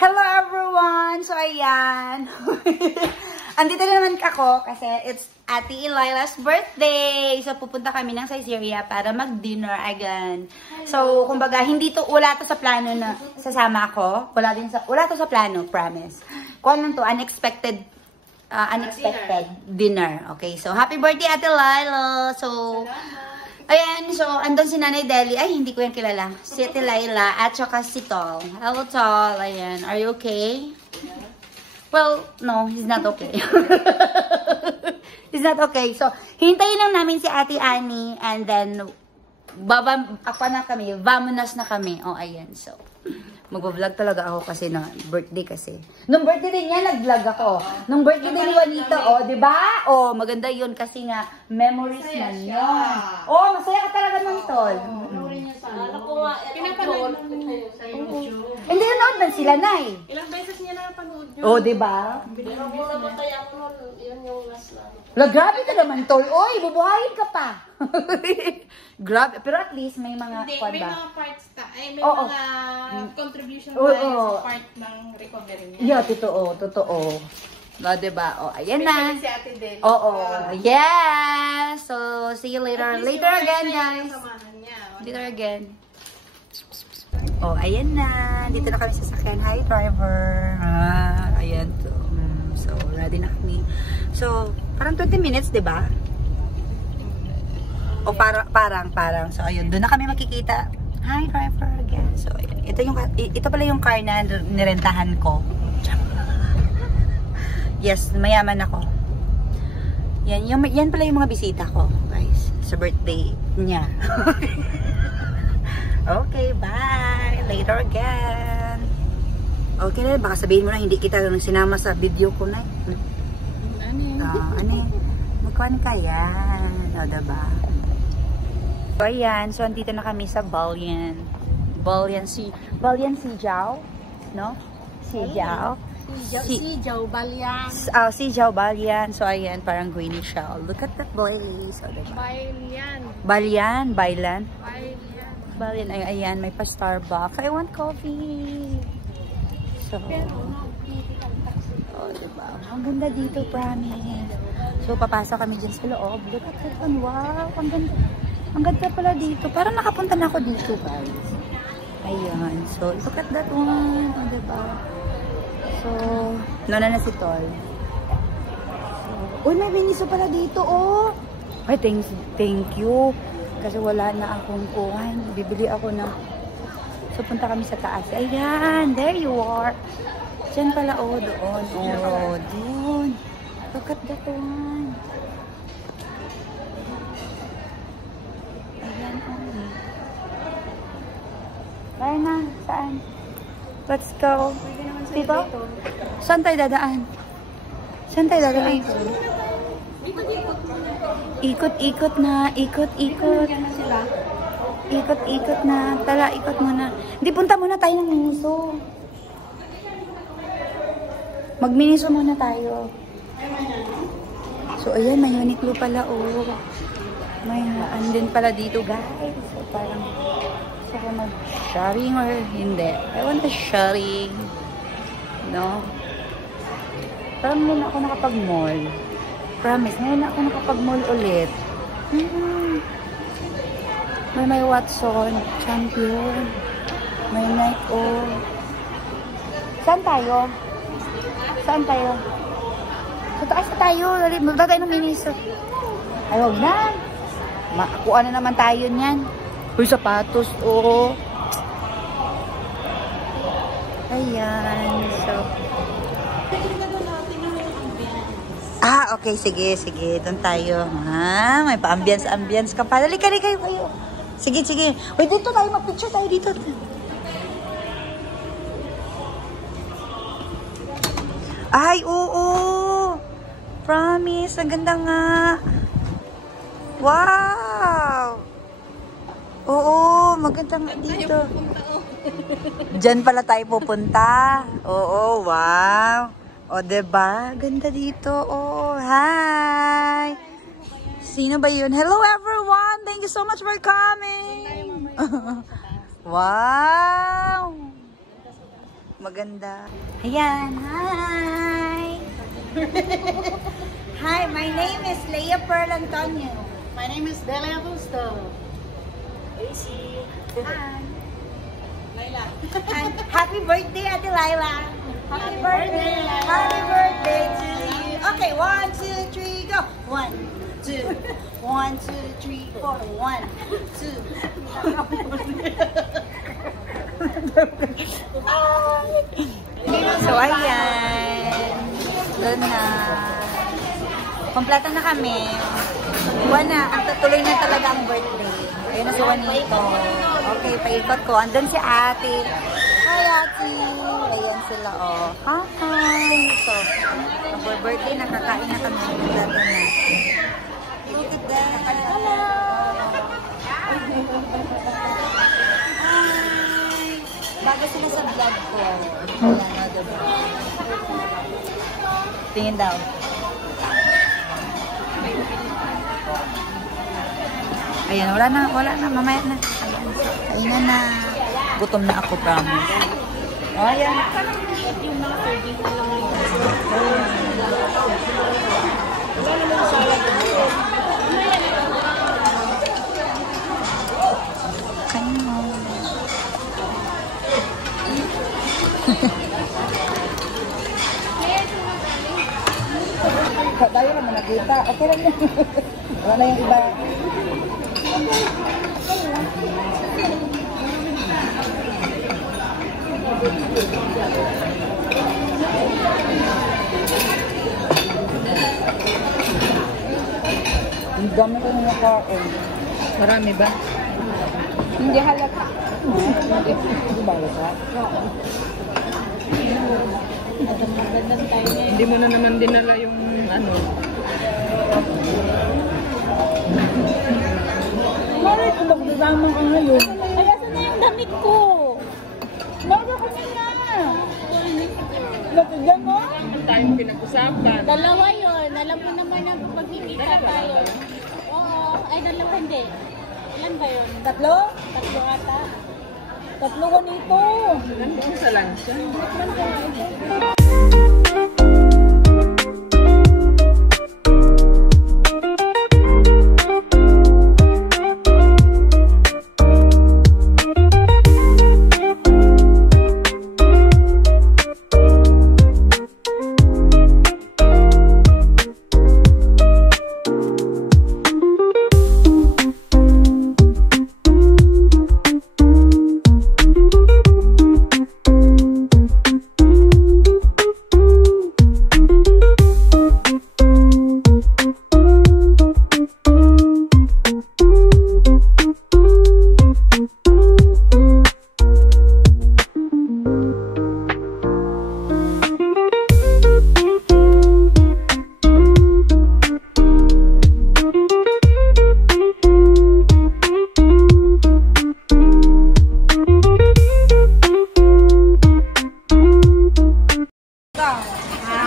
Hello everyone! So ayan. Andito na naman ako kasi it's Ate Elila's birthday. So pupunta kami ng Caesarea para mag-dinner again. So kumbaga wala to sa plano na sasama ako. Wala to sa plano, promise. Kung ano to, unexpected dinner. Okay, so happy birthday Ate Lila. So ayan, so andun si Nanay Deli. Ay, hindi ko yan kilala. Si Ate Laila at saka si Tol. Hello, Tol. Ayan, are you okay? Well, no, he's not okay. He's not okay. So, hintayin lang namin si Ate Annie and then vamonos na kami. Oh, ayan. So, magbablog talaga ako kasi na birthday kasi. Nung birthday din niya, nag-vlog ako. Nung birthday din ni Juanita, oh, di ba? Oh, maganda yun kasi nga, memories man yun. Oh, masaya ka talaga ng Tol. Pinapanood sa YouTube. Hindi nanood na sila, Nay. Ilang beses niya na napanood yun. Oh, di ba? Pero kung namatay ako nun, yun yung last lang. Grabe ka naman, Tol. Oy, bubuhayin ka pa. Grabe. Pero at least may mga Hindi, may mga parts may mga contribution sa part ng recovery niya. Yeah, totoo. No, diba? Oh, ayan na. Si Ate Deli. Oo. Yes! So, see you later. Later again, guys. Later again. Oh, ayan na. Dito na kami sa sakyan. Hi, driver. Ayan to. So, ready na kami. So, parang 20 minutes, diba? O parang. So, ayun. Doon na kami makikita. Hi, driver again. So, ayun. Ito pala yung car na nirentahan ko. Yes, mayaman ako. Yan pala yung mga bisita ko, guys. Sa birthday niya. Okay, bye. Later again. Okay na, baka sabihin mo na hindi kita sinama sa video ko na. Ano? Magkuhan ka yan. O, diba? So, ayan. So, andito na kami sa Balian. Balian Sijiao. No? Sijiao. Sijiao Balian. Sijiao Balian. So, ayan. Parang greeny siya. Look at that place. O, diba? Balian. Balian. Ayan. May pa Starbucks. I want coffee. So, diba? Ang ganda dito, promise. So, papasok kami dyan sa loob. Look at that one. Wow. Ang ganda pala dito. Parang nakapunta na ako dito, guys. Ayan. So, look at that one. Diba? So, na si Tol. So, uy, may miniso pala dito, oh. Ay, thank you. Kasi wala na akong kuhan. Bibili ako na. So, punta kami sa taas. Ayan, there you are. Diyan pala, oh, doon. Oh, doon. Look at that one. Ayan, oh. Kaya na, saan? Let's go. Dito? Saan tayo dadaan? Ikot-ikot na. Ikot-ikot na. Tara, ikot muna. Hindi, punta muna tayo ng Miniso. Mag-Miniso muna tayo. So, ayan, may Uniqlo pala, oh. May andin pala dito, guys. So, parang gusto ko mag-shopping or hindi. I want to shopping. No? Parang ngayon ako nakapag-mall. Promise, ngayon ako nakapag-mall ulit. May Watson, Champion, may Nike, Saan tayo? Sa taas na tayo. Magdala tayo ng Miniso. Ay, huwag na. Kuha na naman tayo niyan. Uy, sapatos, oh. Ayan. So. Okay. Sige. Doon tayo. May pa-ambience ka pa. Dali kayo. Sige. Uy, dito tayo. Mag-picture tayo dito. Ay, oo. Promise. Ang ganda nga. Wow. Oo, maganda nga dito. Diyan pala tayo pupunta. Oo, wow. O, diba? Ganda dito. Oh, hi. Sino ba yun? Hello, everyone. Thank you so much for coming. Wow. Maganda. Ayan, hi! Hi, my name is Leia Pearl Antonio. My name is Delia Busto. Daisy. Hi. Laila. And happy birthday, Ate Laila. Happy birthday. Happy birthday to you. Okay, 1, 2, 3, go. 1, 2, 1, 2, 3, 4. 1, 2. So, ayan. Doon na. Kompleto na kami. Buwan na. Ang tutuloy na talaga ang birthday. Ayun na si Juanito. Okay, paikot ko. Andun si ate. Hi, ate. Ayan sila, oh. Hi. So, birthday, nakakain na kami. Kompleto na. Look at that. Hello. Bago sila sa vlog ko. Ayan, o, diba? Tingin daw. Ayan, wala na, mamaya na. Ayan na. Gutom na ako, promise. O, ayan. Yung mga serving ko lang yun. Wala naman salad. Kain mo. Tayo naman nakita. Okay lang yan. Wala na yung iba. Ang dami ko na nakain. Marami ba? Hindi halata. Hindi ba halata? Hindi mo na naman dinala yung ano. Bakit kung magdasama ka ngayon? Ay, asan na yung damit ko? Mara kasi na! Natagyan mo? Ang tayong pinag-usapan. Dalawa yun. Alam mo naman na pagkikita tayo. Oo. Ay, dalawa hindi. Ilan ba yun? Tatlo? Tatlo ata. Tatlo ko nito. Nandun sa lansya.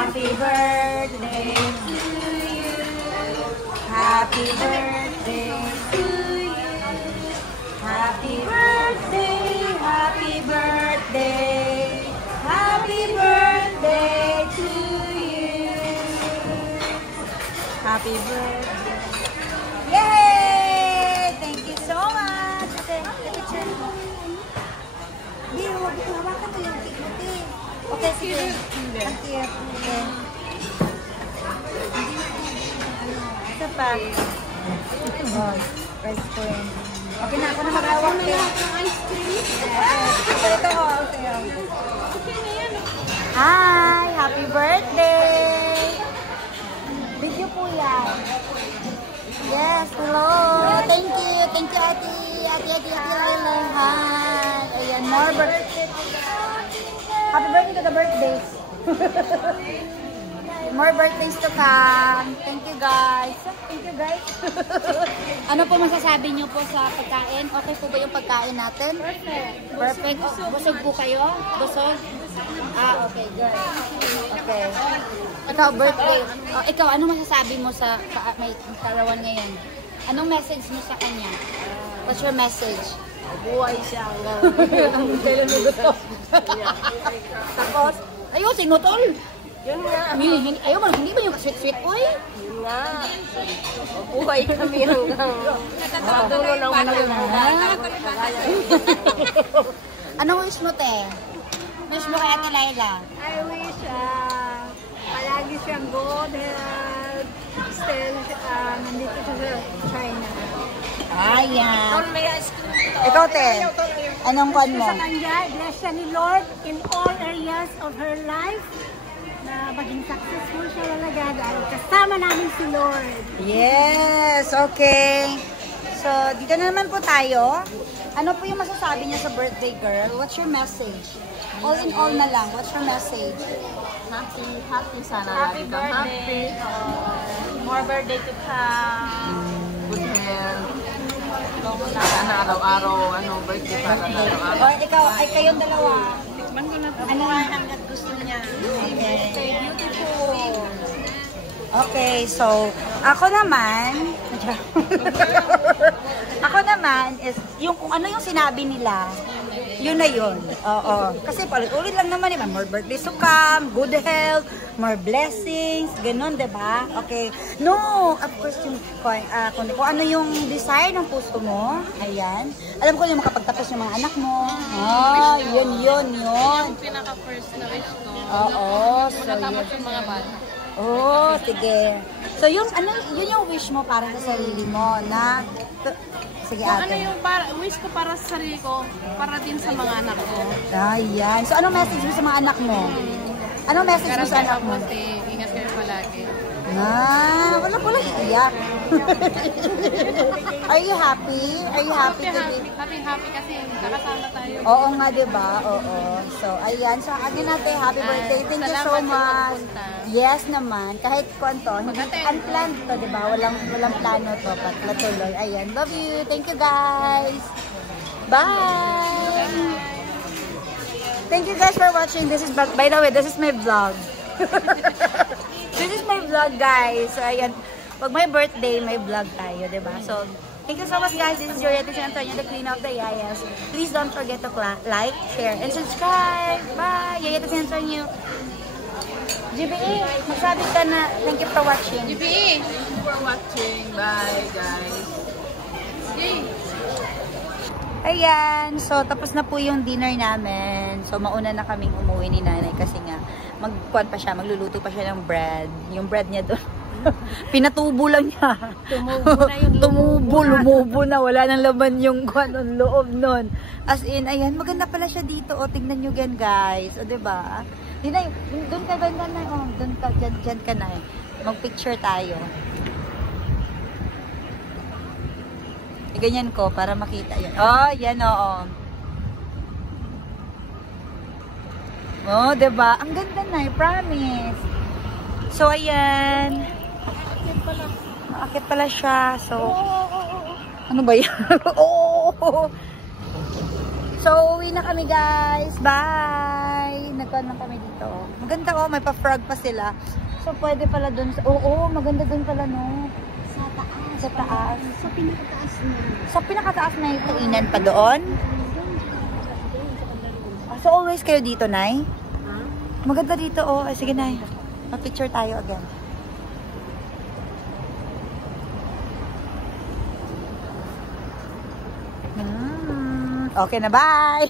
Happy birthday to you. Happy birthday to you. Happy birthday, happy birthday. Happy birthday to you. Happy birthday. Yay! Thank you so much. Picture. Di, huwag ito. Hawakan mo yung cake. Okay, sige. Thank you. Okay. Ito pa. Oh, rice cream. Okay na, ako na mag-awak din. Ice cream? Ito ko. Hi! Happy birthday! Video po yan. Yes, hello. Thank you. Thank you, Ate. Ate Laila. Hi. Ayan, more birthday. Happy birthday to the birthdays. More birthdays to come. Thank you, guys. Thank you, guys. Ano po masasabi niyo po sa pagkain? Okay po ba yung pagkain natin? Perfect. Busog po kayo? Busog? Ah, okay, good. Okay. Ikaw, birthday. Oh, ikaw, ano masasabi mo sa may karawan ngayon? Anong message mo sa kanya? What's your message? Buhay siya hanggang kailan mo gusto. Tapos, ayun, sinutol. Yun nga. Ayaw mo, hindi ba yung sweet-sweet ko eh? Yun nga. Buhay kami hanggang dulo ng panahon. Anong wish mo, te? Wish mo kay Ate Laila? I wish palagi siyang good health. Still, nandito siya sa China. Ayan. Ikaw, te. Anong kwan mo? Sa kanya, bless siya ni Lord in all areas of her life. Na maging successful siya talaga dahil kasama namin si Lord. Yes, okay. So, dito na naman po tayo. Ano po yung masasabi niya sa birthday girl? What's your message? All in all na lang, what's your message? Happy sana. Happy birthday. More birthday to come. Good health. Sana araw-araw, birthday para araw-araw. Or ikaw, ay kayong dalawa. Tikman ko na po. Ano nga hanggat gusto niya. Okay. Beautiful. Okay, so, ako naman, is, yung kung ano yung sinabi nila, yun na yun. Oo. Kasi paulit-ulit lang naman, diba? More birthdays to come, good health, more blessings, ganun, diba? Okay. No, of course, yung, kung ano yung desire ng puso mo, ayan. Alam ko yung makapagtapos yung mga anak mo. Ah, yun. Yung pinaka-first na wish ko. Oo. So, Matapos yung mga bata. Oh, sige. So, yun yung wish mo para sa sarili mo na... Sige, Kung ate. ano yung wish ko para sa sarili ko, para din sa mga anak ko. Ayan. So, anong message mo sa mga anak mo? Anong message mo sa anak mo? Ingat kayo palagi. Wala po lang iiyak. Are you happy? Are you happy to be? Happy kasi nakasama tayo. Oo nga, diba? Oo. So, ayan. So, again natin, happy birthday. Thank you so Salamat sa much. pagpunta. Yes naman. Kahit kwanto, hindi unplanned to, diba? Walang plano to. Patuloy. Ayan. Love you. Thank you, guys. Bye! Thank you guys for watching. This is, by the way, this is my vlog. This is my vlog, guys. So, ayan. Pag may birthday, may vlog tayo, diba? So, thank you so much, guys. This is Julieta Santoña, the Queen of the Yayas. Please don't forget to like, share, and subscribe. Bye! Julieta Santoña. GBE, magsabi ka na thank you for watching. GBE! Thank you for watching. Bye, guys. Ayan. So, tapos na po yung dinner namin. So, mauna na kaming umuwi ni nanay kasi nga, magluluto pa siya ng bread. Yung bread niya doon. Pinatubo lang niya. Tumubo na yung lumubo na. Wala nang laman yung loob nun. As in, ayan, maganda pala siya dito. O, tignan nyo yan, guys. O, diba? Doon ka, banda na. O, doon ka, dyan ka na. Mag-picture tayo. Ganyan ko, para makita yun. Oh, yan, oo. Oh, diba? Ang ganda na, I promise. So, ayan. Maakit pala siya. So, ano ba yan? Oh! So, uwi na kami, guys. Bye! Nagkaon lang kami dito. Maganda, oh. May pa-frog pa sila. So, pwede pala dun. Oo, maganda dun pala, no? Sa taas. Sa taas. Sa pinakataas na. Sa pinakataas na yung kainan pa doon? So, always kayo dito, Nay? Maganda dito, oh. Ay, sige, Nay. Ma-picture tayo again. Okay na, bye!